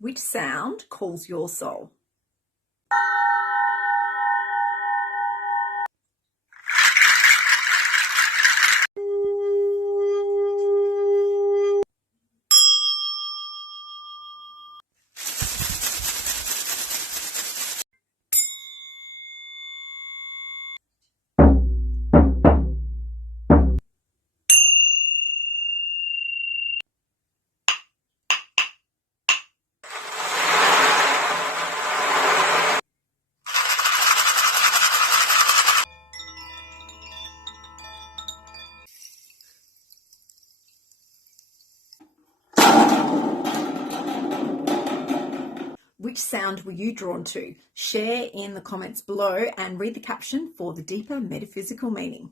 Which sound calls your soul? Which sound were you drawn to? Share in the comments below and read the caption for the deeper metaphysical meaning.